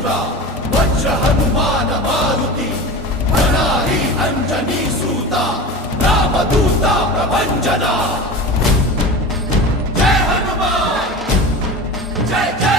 पुत्रा वज्र हनुमान मारुती अनारी अंजनी सूता रामदूता प्रभंजना। जय हनुमान जय जय